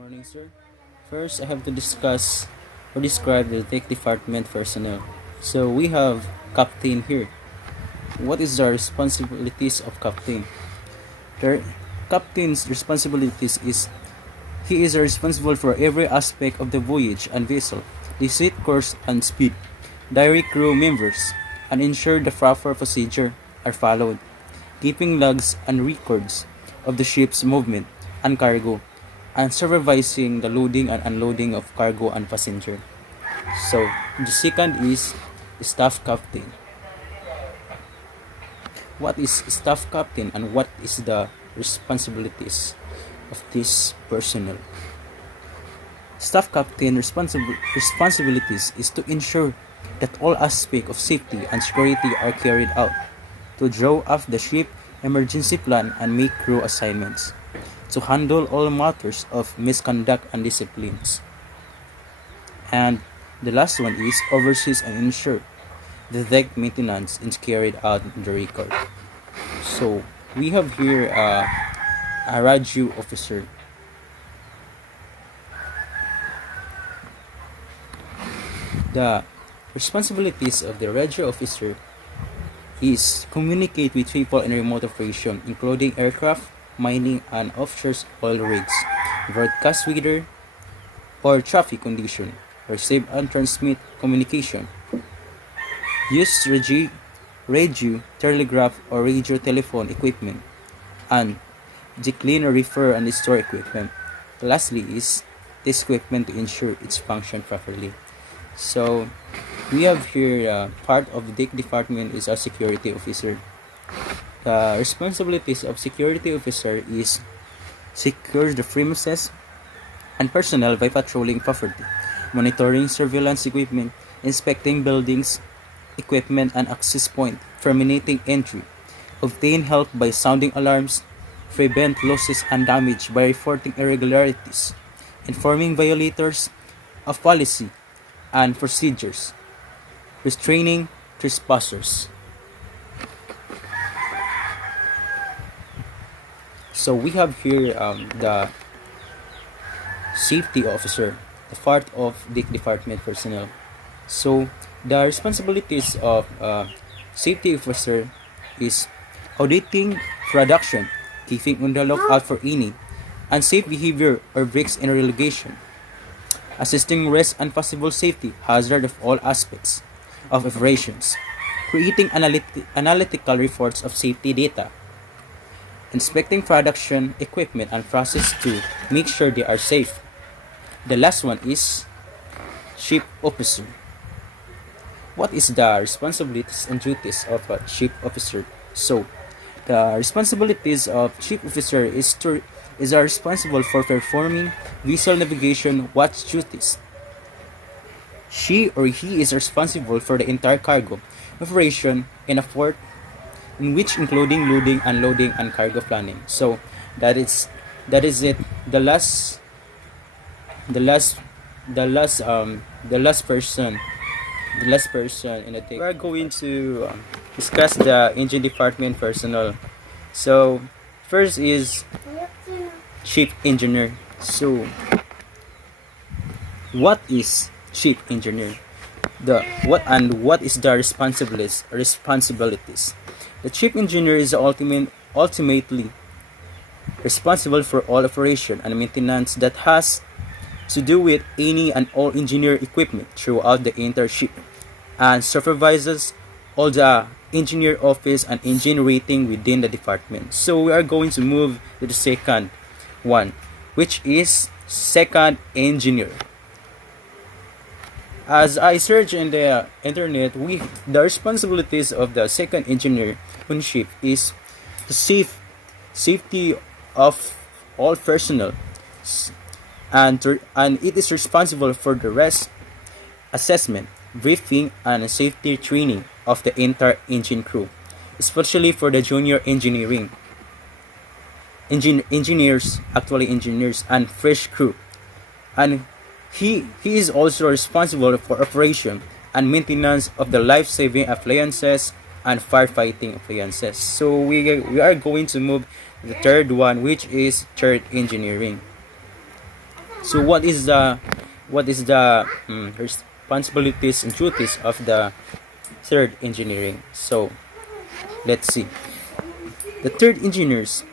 Morning, sir. First, I have to discuss or describe the tech department personnel. So we have captain here. What is the responsibilities of captain? The captain's responsibilities is he is responsible for every aspect of the voyage and vessel, the set course and speed, direct crew members, and ensure the proper procedure are followed, keeping logs and records of the ship's movement and cargo, and supervising the loading and unloading of cargo and passenger. So, the second is staff captain. What is staff captain and what is the responsibilities of this personnel? Staff captain responsibilities is to ensure that all aspects of safety and security are carried out, to draw up the ship emergency plan and make crew assignments, to handle all matters of misconduct and disciplines. And the last one is oversees and ensure the deck maintenance is carried out in the record. So we have here a radio officer. The responsibilities of the radio officer is communicate with people in remote operation, including aircraft, mining, and offshore oil rigs, broadcast weather or traffic condition, receive and transmit communication, use radio, telegraph, or radio telephone equipment, and decline or refer and store equipment. Lastly is this equipment to ensure its function properly. So we have here part of the deck department is a security officer. The responsibilities of security officer is secure the premises and personnel by patrolling property, monitoring surveillance equipment, inspecting buildings, equipment and access point, terminating entry, obtain help by sounding alarms, prevent losses and damage by reporting irregularities, informing violators of policy and procedures, restraining trespassers. So we have here the safety officer, the part of the department personnel. So the responsibilities of safety officer is auditing production, keeping on the lookout for any unsafe behavior or breaks in relegation, assisting risk and possible safety hazard of all aspects of operations, creating analytical reports of safety data, inspecting production equipment and process to make sure they are safe. The last one is ship officer. What is the responsibilities and duties of a ship officer? So, the responsibilities of ship officer is responsible for performing vessel navigation watch duties. She or he is responsible for the entire cargo operation in a port, in which including loading, unloading, and cargo planning. So that is it. The last person in the take. We are going to discuss the engine department personnel. So first is chief engineer. So what is chief engineer? What is the responsibilities? The chief engineer is ultimately responsible for all operation and maintenance that has to do with any and all engineer equipment throughout the entire ship, and supervises all the engineer office and engine rating within the department. So we are going to move to the second one, which is second engineer. As I search in the internet, the responsibilities of the second engineer on ship is the safety of all personnel, and it is responsible for the rest assessment, briefing, and safety training of the entire engine crew, especially for the junior engineers and fresh crew. And he is also responsible for operation and maintenance of the life-saving appliances and firefighting appliances. So we are going to move to the third one, which is third engineering. So what is the responsibilities and duties of the third engineering? So let's see. The third engineers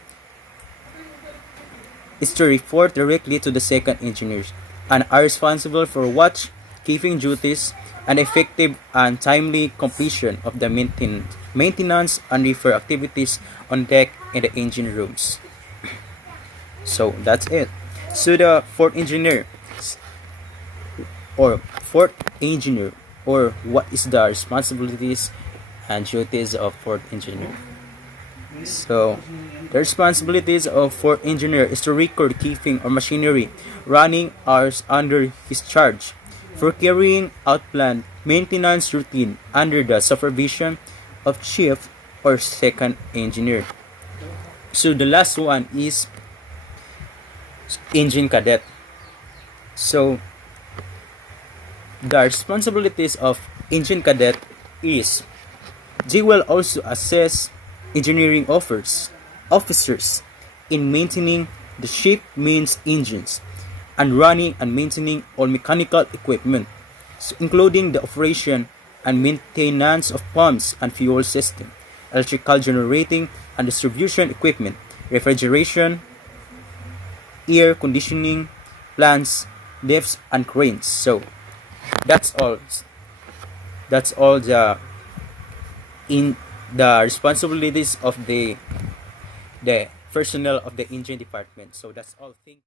is to report directly to the second engineers and are responsible for watch, keeping duties, and effective and timely completion of the maintenance and repair activities on deck and the engine rooms. So that's it. So the fourth engineer, or what is the responsibilities and duties of fourth engineer? So, the responsibilities of fourth engineer is to record keeping or machinery running hours under his charge, for carrying out planned maintenance routine under the supervision of chief or second engineer. So the last one is engine cadet. So the responsibilities of engine cadet is they will also assess engineering officers in maintaining the ship mains engines and running and maintaining all mechanical equipment, so including the operation and maintenance of pumps and fuel system, electrical generating and distribution equipment, refrigeration, air conditioning, plants, lifts, and cranes. So that's all. That's all in the responsibilities of the personnel of the engine department. So that's all. Thing.